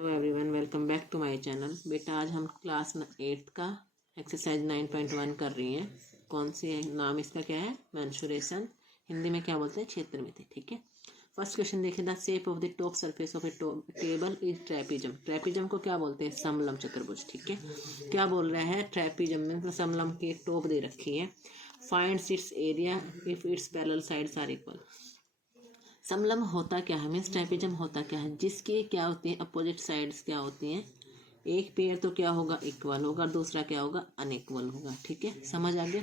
Hello everyone, welcome back to my channel. बेटा आज हम क्लास 8 का एक्सरसाइज 9.1 कर रही हैं। कौन सी है, नाम इसका क्या है? मेंसुरेशन। हिंदी में क्या बोलते हैं? क्षेत्र में थे। ठीक है। फर्स्ट क्वेश्चन देखिए, the shape of the top surface of A table is ट्रेपिजम। ट्रेपिजम को क्या बोलते हैं? समलम चतुर्भुज। ठीक है। क्या बोल रहा है? ट्रेपिजम में मतलब समलम की एक टॉप दे रखी है। Finds its area if its parallel sides are equal. समलंब होता क्या है? मीन्स ट्रेपेजम होता क्या है? जिसके क्या होती है? अपोजिट साइड्स क्या होती हैं? एक पेयर तो क्या होगा? इक्वल होगा और दूसरा क्या होगा? अनइक्वल होगा। ठीक है, समझ आ गया?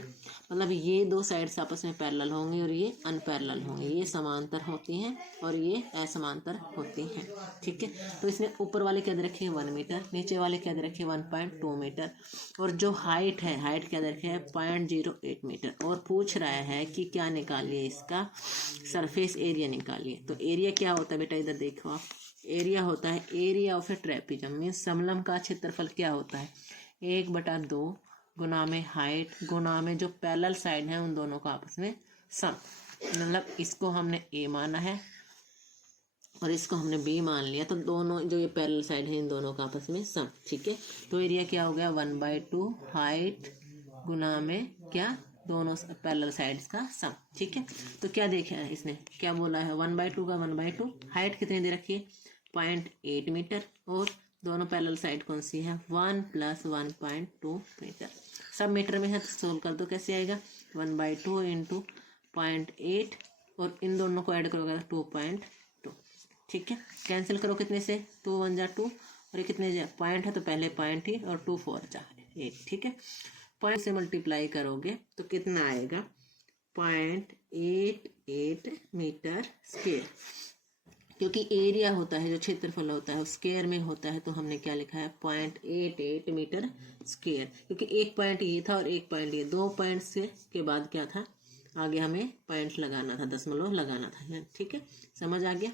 मतलब ये दो साइड्स आपस में पैरेलल होंगी और ये अनपैरेलल होंगे। ये समांतर होती हैं और ये असमांतर होती हैं। ठीक है। तो इसने ऊपर वाले क्या दे रखे हैं? 1 मीटर। नीचे वाले क्या दे रखे हैं? 1.2 मीटर। और जो हाइट है, हाइट क्या दे रखे हैं? 0.08 मीटर। और पूछ रहा है कि क्या निकालिए? इसका सरफेस एरिया निकालिए। तो एरिया क्या होता है बेटा? इधर देखो आप, एरिया होता है area of a trapezium. Means समलंब का क्षेत्रफल क्या होता है? 1/2 गुना में हाइट गुना में जो पैरेलल साइड है उन दोनों का आपस में सम। मतलब इसको हमने ए माना है और इसको हमने बी मान लिया, तो दोनों जो ये पैरेलल साइड है इन दोनों का आपस में सम। ठीक है। तो एरिया क्या हो गया? 1/2 हाइट गुना में क्या? दोनों पैरेलल साइड्स का सम। ठीक है। तो क्या देखा है इसने? क्या बोला है? 1/2 का 1/2। हाइट कितनी दे रखी है? 0.8 मीटर। और दोनों पैरेलल साइड कौन सी है? 1 + 1.2 मीटर। सब मीटर में है तो सोल्व कर दो। कैसे आएगा? 1/2 × 0.8 और इन दोनों को ऐड करोगे 2.2। ठीक है। कैंसिल करो कितने से? 2 × 1 = 2 और ये कितने पॉइंट है तो पहले पॉइंट ही, और 2 × 4 = 8। ठीक है। पॉइंट से मल्टीप्लाई करोगे तो कितना आएगा? 0.88 मीटर स्क्वायर। क्योंकि एरिया होता है, जो क्षेत्रफल होता है स्क्वायर में होता है, तो हमने क्या लिखा है? 0.88 मीटर स्क्वायर। क्योंकि एक पॉइंट ये था और एक पॉइंट ये, 2 पॉइंट से के बाद क्या था? आगे हमें पॉइंट लगाना था, दशमलव लगाना था। ठीक है, समझ आ गया?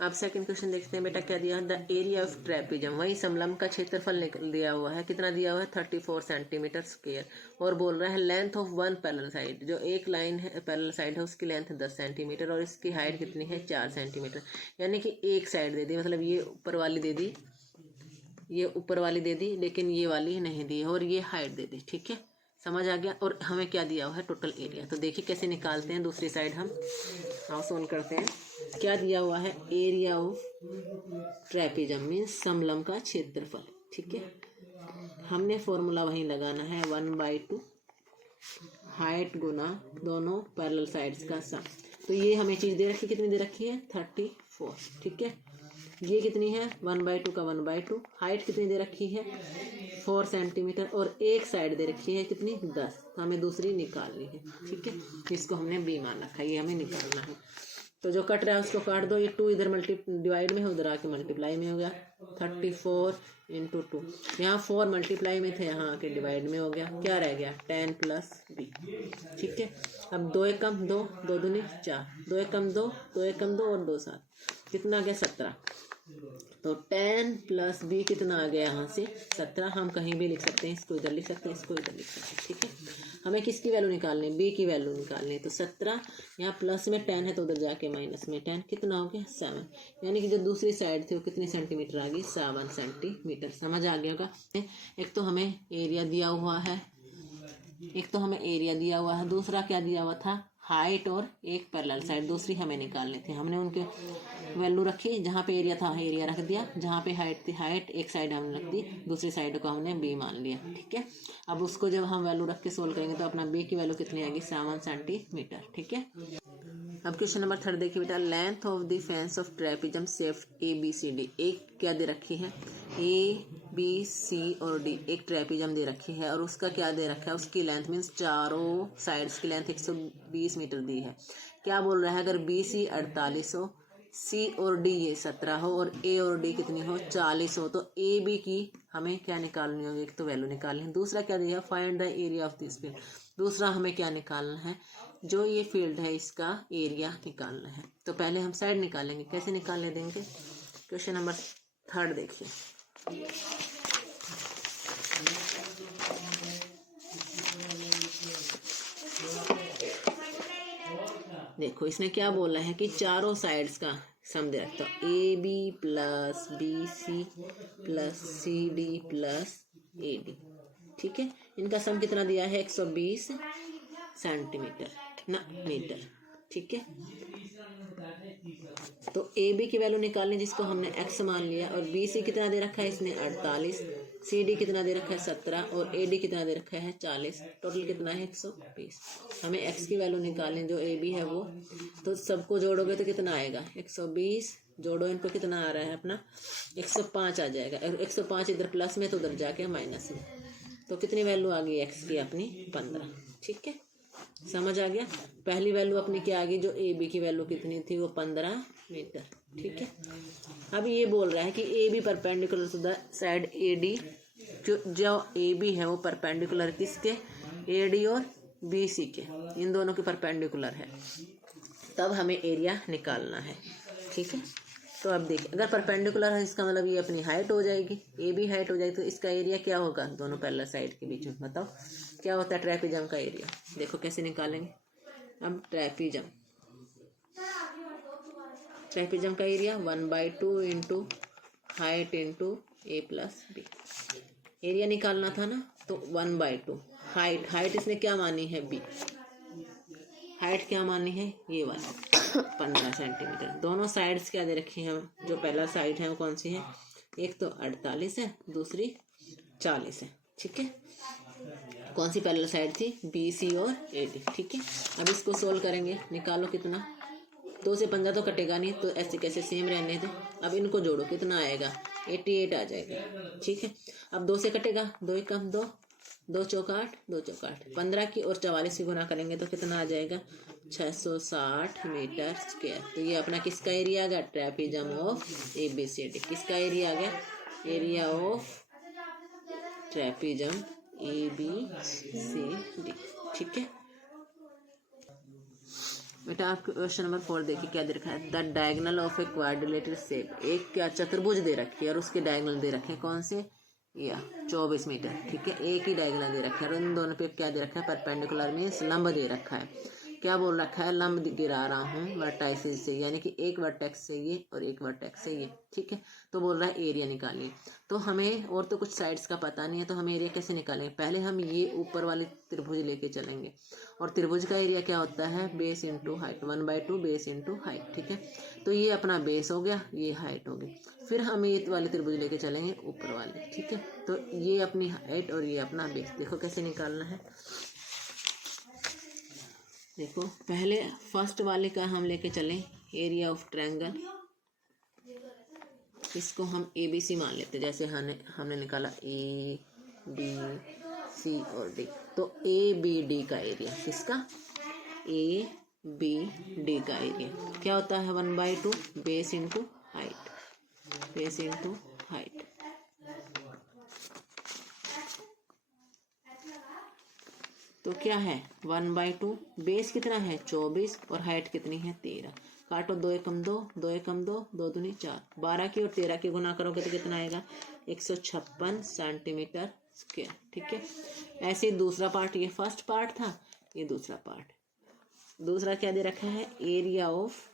अब सेकंड क्वेश्चन देखते हैं बेटा। क्या दिया? The area of ट्रेपिजम। वही समलंब का क्षेत्रफल दिया हुआ है। कितना दिया हुआ है? 34 सेंटीमीटर स्क्वायर। और बोल रहा है length of one parallel side, जो एक लाइन है पैरेलल साइड है उसकी लेंथ 10 सेंटीमीटर और इसकी हाइट कितनी है? 4 सेंटीमीटर। यानी कि एक साइड दे दी, मतलब ये ऊपर वाली दे दी, ये ऊपर वाली दे दी, लेकिन ये वाली नहीं दी और ये हाइट दे दी। ठीक है, समझ आ गया? और हमें क्या दिया हुआ है? Total area. तो देखिए कैसे निकालते हैं। दूसरी साइड हम सोल्व करते हैं। क्या दिया हुआ है? एरिया ऑफ ट्रेपिजम मीन्स समलंब का क्षेत्रफल। ठीक है, हमने फॉर्मूला वहीं लगाना है, 1/2 हाइट गुना दोनों पैरेलल साइड्स का सम। तो ये हमें चीज दे रखी, कितनी दे रखी है? 34। ठीक है। ये कितनी है? 1/2 का 1/2। हाइट कितनी दे रखी है? 4 सेंटीमीटर। और एक साइड दे रखी है कितनी? 10। तो हमें दूसरी निकालनी है। ठीक है, इसको हमने बी मान रखा है, ये हमें निकालना है। तो जो कट रहा है उसको काट दो। ये 2 इधर डिवाइड में है, उधर आके मल्टीप्लाई में हो गया। 34 × 2। यहाँ 4 मल्टीप्लाई में थे, यहाँ आके डिवाइड में हो गया। क्या रह गया? 10 + b। ठीक है। अब 2 × 1 = 2, 2 दूनी 4, 2 × 1 = 2, 2 × 1 = 2 और 2 × 7, कितना आ गया? 17। तो 10 + b कितना आ गया? यहाँ से 17। हम कहीं भी लिख सकते हैं, इसको इधर लिख सकते हैं, इसको इधर लिख सकते हैं। ठीक है। हमें किसकी वैल्यू निकालनी है? b की वैल्यू निकालनी है। तो 17, यहाँ प्लस में 10 है तो उधर जाके माइनस में 10, कितना हो गया? 7। यानी कि जो दूसरी साइड थी वो कितनी सेंटीमीटर आ गई? 7 सेंटीमीटर। समझ आ गया होगा? एक तो हमें एरिया दिया हुआ है, दूसरा क्या दिया हुआ था? हाइट और एक पैरेलल साइड दूसरी हमें निकालनी थी। हमने उनके वैल्यू रखी, जहाँ पे एरिया था एरिया रख दिया, जहाँ पे हाइट थी हाइट, एक साइड हमने रख दी, दूसरी साइड को हमने बी मान लिया। ठीक है। अब उसको जब हम वैल्यू रख के सोल्व करेंगे तो अपना बी की वैल्यू कितनी आएगी? 7 सेंटीमीटर। ठीक है। अब क्वेश्चन नंबर 3 देखिए बेटा। Length of the fence of ट्रेपिजम shape ABCD। एक क्या दे रखी है? ABC और D एक ट्रेपिजम दे रखी है और उसका क्या दे रखा है? उसकी लेंथ मीन्स चारों साइड्स की लेंथ 120 मीटर दी है। क्या बोल रहा है? अगर BC 48 हो, C और D ये 17 हो और A और D कितनी हो? 40 हो, तो AB की हमें क्या निकालनी होगी? एक तो वैल्यू निकालनी है। दूसरा क्या दिया? Find the area of this field. दूसरा हमें क्या निकालना है? जो ये फील्ड है इसका एरिया निकालना है। तो पहले हम साइड निकालेंगे। कैसे निकालने देंगे? क्वेश्चन नंबर 3 देखिए। देखो इसने क्या बोला है कि चारों साइड्स का सम दे रखता हूँ, A B plus B C plus C D plus A D. ठीक है, इनका सम कितना दिया है 120 सेंटीमीटर ना मीटर। ठीक है, तो ए बी की वैल्यू निकालनी जिसको हमने एक्स मान लिया, और बी सी कितना दे रखा है इसने 48, सी डी कितना दे रखा है 17 और ए डी कितना दे रखा है 40। टोटल कितना है 120। हमें एक्स की वैल्यू निकालनी जो ए बी है वो, तो सबको जोड़ोगे तो कितना आएगा 120, जोड़ो इनको कितना आ रहा है अपना 105 आ जाएगा, और 105 इधर प्लस में तो उधर जाके माइनस में, तो कितनी वैल्यू आ गई एक्स की अपनी 15। ठीक है, समझ आ गया। पहली वैल्यू अपनी क्या आ गई, जो ए बी की वैल्यू कितनी थी वो 15 मीटर। ठीक है, अब ये बोल रहा है कि A B perpendicular to the side A D, जो ए बी है वो परपेंडिकुलर किसके, ए डी और बी सी के, इन दोनों के परपेंडिकुलर है, तब हमें एरिया निकालना है। ठीक है, तो अब देखिए अगर परपेंडिकुलर है इसका मतलब ये अपनी हाइट हो जाएगी, ए बी हाइट हो जाएगी, तो इसका एरिया क्या होगा दोनों पैरेलल साइड के बीच में, बताओ क्या होता है ट्रेपेजम का एरिया। देखो कैसे निकालेंगे। अब ट्रेपेजम का एरिया 1/2 इंटू हाइट इंटू ए प्लस बी, एरिया निकालना था ना, तो 1/2 हाइट इसने क्या मानी है बी, हाइट क्या मानी है ये वाला 15 सेंटीमीटर। दोनों साइड्स क्या दे रखी हैं, जो पहला साइड है वो कौन सी है, एक तो 48 है, दूसरी 40 है। ठीक है, कौन सी पैरेलल साइड थी, बी सी और ए डी। ठीक है, अब इसको सोल्व करेंगे, निकालो कितना, 2 से 15 तो कटेगा नहीं, तो ऐसे कैसे सेम रहने थे। अब इनको जोड़ो कितना आएगा 88 आ जाएगा। ठीक है, अब 2 से कटेगा, 2 एक कम 2, 2 चौका 8, 2 चौका 8, 15 की और 44 की गुना करेंगे तो कितना आ जाएगा 660 मीटर स्क्वायर। तो ये अपना किसका एरिया आ गया, trapezium of A B C D. किसका एरिया आ गया, area of trapezium A B C D. ठीक है बेटा, आपको क्वेश्चन नंबर 4 देखिए क्या दे रखा है, the diagonal of a quadrilateral shape, एक क्या चतुर्भुज दे रखी है और उसके डायगोनल दे रखे हैं कौन से, या 24 मीटर। ठीक है, एक ही डायगोनल दे रखा है और इन दोनों पे क्या दे रखा है, परपेंडिकुलर मीन्स लंब दे रखा है। क्या बोल रखा है, लंब गिरा रहा हूँ वर्टाइसेस से, यानी कि एक वर्टेक्स से ये और एक वर्टेक्स से ये। ठीक है, तो बोल रहा है एरिया निकालिए। तो हमें और तो कुछ साइड्स का पता नहीं है, तो हम एरिया कैसे निकालेंगे, पहले हम ये ऊपर वाली त्रिभुज लेके चलेंगे, और त्रिभुज का एरिया क्या होता है, base into height, 1/2 base into height. ठीक है, तो ये अपना बेस हो गया, ये हाइट होगी, फिर हम ये वाली त्रिभुज लेके चलेंगे ऊपर वाले। ठीक है, तो ये अपनी हाइट और ये अपना बेस, देखो कैसे निकालना है। देखो पहले फर्स्ट वाले का हम लेके चलें, एरिया ऑफ ट्रायंगल, इसको हम ए बी सी मान लेते, जैसे हमने निकाला ए बी सी और डी, तो ए बी डी का एरिया, किसका, ए बी डी का एरिया क्या होता है 1/2 base into height, base into height. तो क्या है 1/2, बेस कितना है 24 और हाइट कितनी है 13, काटो 2 एकम 2, 2 एकम 2, 2 दूनी 4, 12 की और 13 की गुना करोगे तो कितना आएगा 156 सेंटीमीटर स्क्वायर। ठीक है, ऐसे ही दूसरा पार्ट, ये फर्स्ट पार्ट था, ये दूसरा पार्ट, दूसरा क्या दे रखा है, area of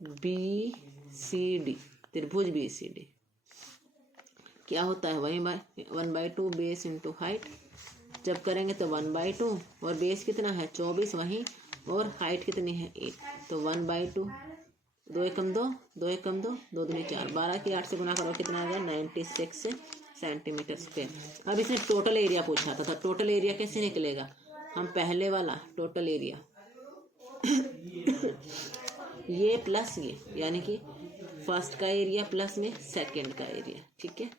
B C D, त्रिभुज बी सी डी क्या होता है, वही 1/2 बेस इंटू हाइट, जब करेंगे तो 1/2 और बेस कितना है 24 वहीं, और हाइट कितनी है 8, तो 1/2, 2 एकम 2, 2 एकम 2, 2 दूनी 4, 12 की 8 से गुना करो कितना आ गया 96 सेंटीमीटर स्क्वायर। अब इसने टोटल एरिया पूछा था, टोटल एरिया कैसे निकलेगा, हम पहले वाला टोटल एरिया ये प्लस ये, यानी कि फर्स्ट का एरिया प्लस में सेकंड का एरिया। ठीक है,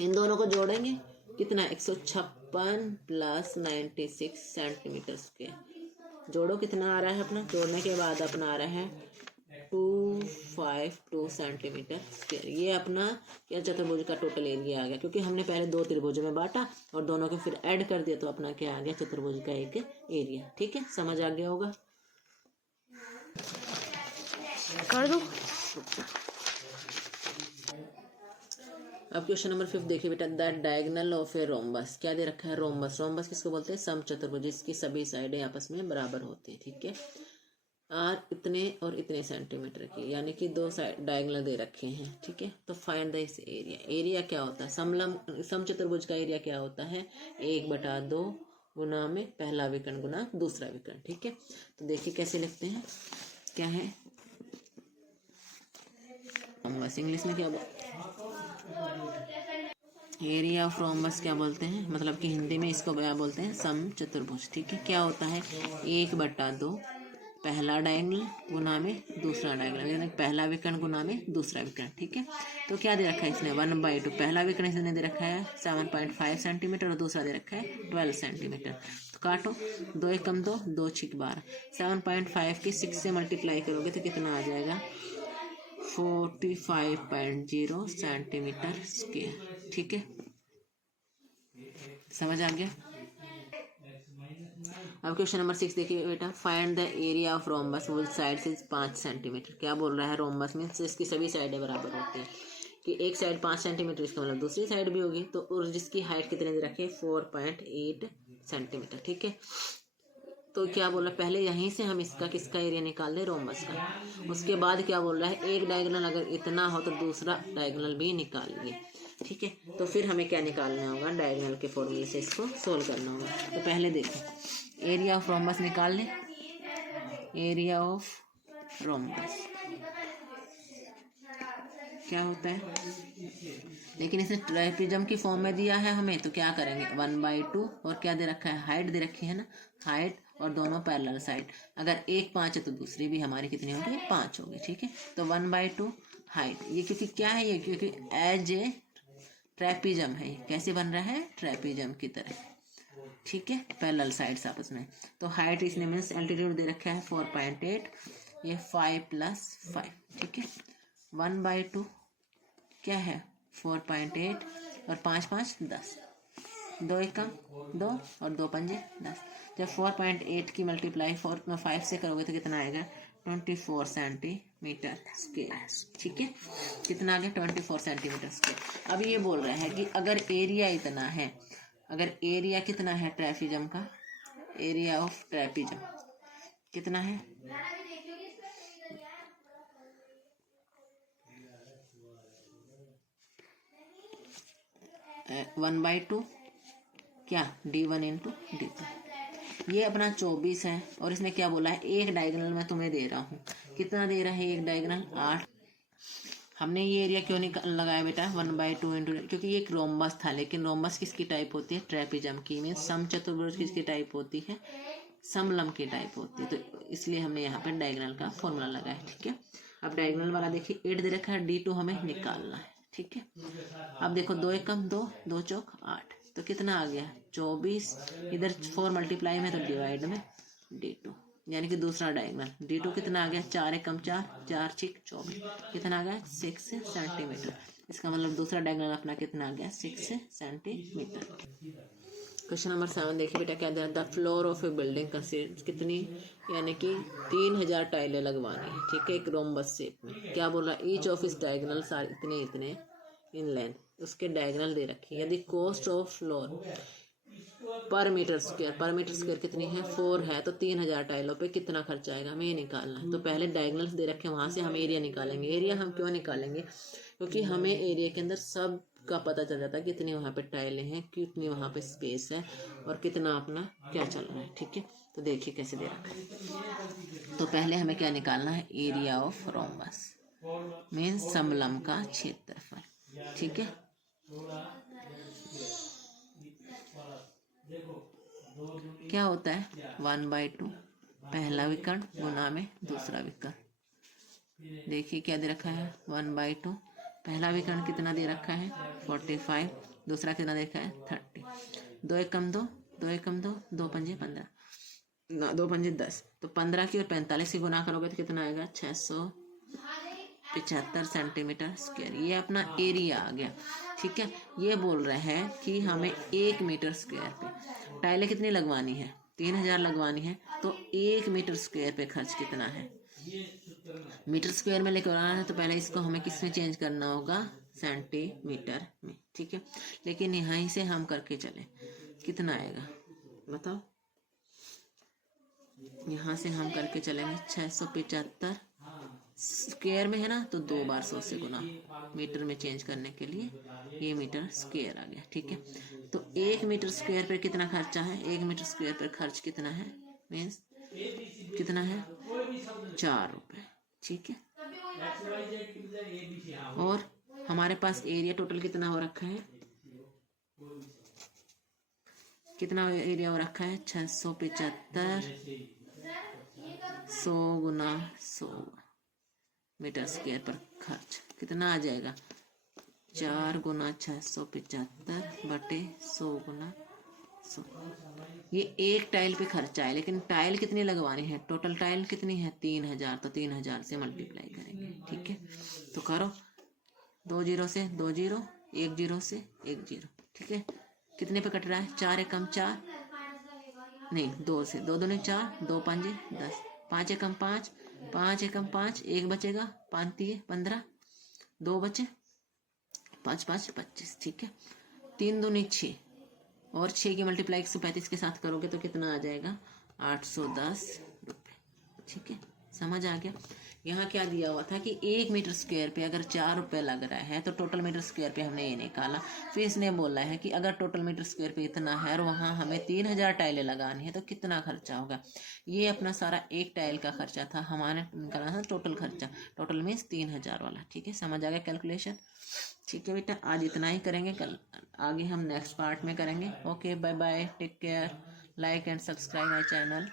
इन दोनों को जोड़ेंगे कितना 156 प्लस 96 सेंटीमीटर स्क्वायर, जोड़ो कितना आ रहा है अपना, जोड़ने के बाद अपना आ रहा है 252 सेंटीमीटर स्क्वायर। ये अपना क्या चतुर्भुज का टोटल एरिया आ गया, क्योंकि हमने पहले 2 त्रिभुजों में बांटा और दोनों को फिर ऐड कर दिया, तो अपना क्या आ गया चतुर्भुज का एक एरिया। ठीक है, समझ आ गया होगा, कर दो। अब क्वेश्चन नंबर 5 देखिए बेटा, the diagonal of a rhombus, क्या दे रखा है रोम्बस, रोम्बस किसको बोलते हैं, समचतुर्भुज जिसकी सभी साइडें आपस में बराबर होती है। ठीक है, और इतने सेंटीमीटर की, यानी कि दो साइड डायगोनल दे रखे हैं। ठीक है, तो फाइंड दिस एरिया। एरिया क्या होता है, समचतुर्भुज का एरिया क्या होता है, 1/2 गुना में पहला विकर्ण गुना दूसरा विकर्ण। ठीक है, तो देखिए कैसे लिखते हैं, क्या है रोम्बस, इंग्लिश में क्या एरिया ऑफ रोम्बस क्या बोलते हैं, मतलब कि हिंदी में इसको क्या बोलते हैं, समचतुर्भुज। ठीक है, क्या होता है 1/2 पहला डायगोनल गुना में दूसरा डायगोनल, यानी पहला विकर्ण गुना में दूसरा विकर्ण। ठीक है, तो क्या दे रखा है इसने 1/2, पहला विकर्ण इसने दे रखा है 7.5 सेंटीमीटर और दूसरा दे रखा है 12 सेंटीमीटर। तो काटो, 2 एकम 2, 2 छिक 12, 7.5 की 6 से मल्टीप्लाई करोगे तो कितना आ जाएगा 45.0 सेंटीमीटर स्क्वायर। ठीक है, समझ आ गया। अब क्वेश्चन नंबर 6 देखिए बेटा, find the area of rhombus which sides is 5 centimetre. क्या बोल रहा है, रोम्बस में इसकी सभी साइडें बराबर होती हैं कि एक साइड 5 सेंटीमीटर, इसका मतलब दूसरी साइड भी होगी। तो और जिसकी हाइट कितने दे रखे 4.8 सेंटीमीटर। ठीक है, तो क्या बोल रहा है, पहले यहीं से हम इसका किसका एरिया निकाल दें, रोम्बस का। उसके बाद क्या बोल रहा है, एक डायगोनल अगर इतना हो तो दूसरा डायगोनल भी निकालिए। ठीक है, तो फिर हमें क्या निकालना होगा, डायगोनल के फॉर्मूले से इसको सोल्व करना होगा। तो पहले देखो एरिया ऑफ रोम्बस निकाल लें, एरिया ऑफ रोम्बस क्या होता है, लेकिन इसे ट्राइप्रिज्म की फॉर्म में दिया है हमें, तो क्या करेंगे 1/2 और क्या दे रखा है, हाइट दे रखी है ना, हाइट और दोनों पैरेलल साइड, अगर एक 5 है तो दूसरी भी हमारी कितनी होगी 5 होगी। ठीक है, तो 1/2 हाइट, ये क्योंकि क्या है, ये क्योंकि एज ए ट्रैपिज्म है, कैसे बन रहा है ट्रैपिज्म की तरह। ठीक है, पैरेलल साइड्स आपस में। तो हाइट इसने मीन्स एल्टीट्यूड दे रखा है 4.8, ये 5 + 5। ठीक है, 1/2 क्या है 4.8 और 5 × 5 = 10, 2 एकम 2 और 2 पंजे 10। जब 4.8 की मल्टीप्लाई 5 से करोगे तो कितना आएगा 24 सेंटीमीटर स्क्वायर। ठीक है, कितना आ गया 24 सेंटीमीटर स्क्वायर। अब ये बोल रहा है कि अगर एरिया इतना है, अगर एरिया कितना है ट्रैपिज्म का, एरिया ऑफ ट्रैपिज्म कितना है, है 1/2 क्या D1 × D2, ये अपना 24 है। और इसने क्या बोला है, एक डायगोनल मैं तुम्हें दे रहा हूँ, कितना दे रहा है एक डायगोनल 8। हमने ये एरिया क्यों लगाया बेटा 1/2 × क्योंकि ये एक रोम्बस था, लेकिन रोम्बस किसकी टाइप होती है, ट्रैपिज्म की। मीन्स समचतुर्भुज किसकी टाइप होती है, समलंब की टाइप होती है, तो इसलिए हमने यहाँ पर डायगोनल का फॉर्मूला लगाया। ठीक है, अब डायगोनल वाला देखिए 8 दे रखा है, D2 हमें निकालना है। ठीक है, अब देखो 2 एकम 2, 2 चौक 8, तो कितना आ गया 24, इधर 4 मल्टीप्लाई में तो डिवाइड में D2, यानी कि दूसरा डायगोनल D2 कितना आ गया 4 एकम 4, 4 × 6 = 24, कितना आ गया 6 सेंटीमीटर। इसका मतलब दूसरा डायगोनल अपना कितना आ गया 6 सेंटीमीटर। क्वेश्चन नंबर 7 देखिए बेटा, क्या दिया, the floor of A building consist कितनी, यानी कि 3000 टाइलें लगवानी है। ठीक है, एक रोम्बस शेप में। क्या बोल रहा है, ईच ऑफ इस डायगोनल इतने इतने इन लेंथ, उसके डायगोनल दे रखी है। यदि कॉस्ट ऑफ फ्लोर पर मीटर स्क्वायर कितनी है 4 है, तो 3000 टाइलों पे कितना खर्चा आएगा हमें ये निकालना है। तो पहले डायगोनल्स दे रखे हैं, वहां से हम एरिया निकालेंगे। एरिया हम क्यों निकालेंगे, क्योंकि हमें एरिया के अंदर सब का पता चल जाता है, कितनी वहाँ पे टाइलें हैं, कितनी वहाँ पे स्पेस है और कितना अपना क्या चल रहा है। ठीक है, तो देखिए कैसे दे रखा है। तो पहले हमें क्या निकालना है, एरिया ऑफ रोम्बस मीन्स समलंब का क्षेत्रफल। ठीक है, क्या होता है 1/2 पहला विकर्ण गुना में दूसरा विकर्ण। देखिए क्या दे रखा है 1/2, पहला विकर्ण कितना दे रखा है 45, दूसरा कितना दे रखा है 30, 2 एकम 2, 2 एकम 2, 2 पंजे 15, 2 पंजे 10, तो 15 की और 45 की गुना करोगे तो कितना आएगा 675 सेंटीमीटर स्क्वायर। ये अपना एरिया आ गया। ठीक है, ये बोल रहा है कि हमें 1 मीटर स्क्वायर पे टाइलें कितनी लगवानी है 3000 लगवानी है, तो 1 मीटर स्क्वायर पे खर्च कितना है, मीटर स्क्वायर में लेकर आना है तो पहले इसको हमें किस में चेंज करना होगा, सेंटीमीटर में। ठीक है, लेकिन यहाँ से हम करके चले, कितना आएगा बताओ, यहाँ से हम करके चलेंगे 675 स्क्वायर में है ना, तो 2 बार 100 से गुना, मीटर में चेंज करने के लिए ये मीटर स्क्वायर आ गया। ठीक है, तो 1 मीटर स्क्वायर पर कितना खर्चा है, 1 मीटर स्क्वायर पर खर्च कितना है, मीन्स कितना है 4 रुपये। ठीक है, और हमारे पास एरिया टोटल कितना हो रखा है, कितना एरिया हो रखा है 675 100 गुना 100 मीटर स्क्वायर पर खर्च कितना आ जाएगा, 4 गुना 675 बटे 100 गुना 100। ये एक टाइल पे खर्चा है, लेकिन टाइल कितनी लगवानी है, टोटल टाइल कितनी है 3000, तो 3000 से मल्टीप्लाई करेंगे। ठीक है, तो करो 2 जीरो से 2 जीरो, 1 जीरो से 1 जीरो। ठीक है, कितने पे कट रहा है, 4 एकम 4, नहीं 2 से 2 दूनी 4, 2 पंजे 10, 5 एकम 5, 5 एकम 5, 1 बचेगा, 5 दिए 15, 2 बचे 5 5 25। ठीक है, 3 दूनी 6, और 6 की मल्टीप्लाई 135 के साथ करोगे तो कितना आ जाएगा 810 रुपये। ठीक है, समझ आ गया। यहाँ क्या दिया हुआ था कि 1 मीटर स्क्वायर पे अगर 4 रुपये लग रहा है तो टोटल मीटर स्क्वायर पे हमने ये निकाला। फिर इसने बोला है कि अगर टोटल मीटर स्क्वायर पे इतना है और वहाँ हमें 3000 टाइलें लगानी है तो कितना खर्चा होगा। ये अपना सारा एक टाइल का खर्चा था, हमारे निकाला था टोटल खर्चा, टोटल मीन्स 3000 वाला। ठीक है, समझ आ गया कैलकुलेशन। ठीक है बेटा, आज इतना ही करेंगे, कल आगे हम नेक्स्ट पार्ट में करेंगे। Okay, bye bye, take care, like and subscribe my channel.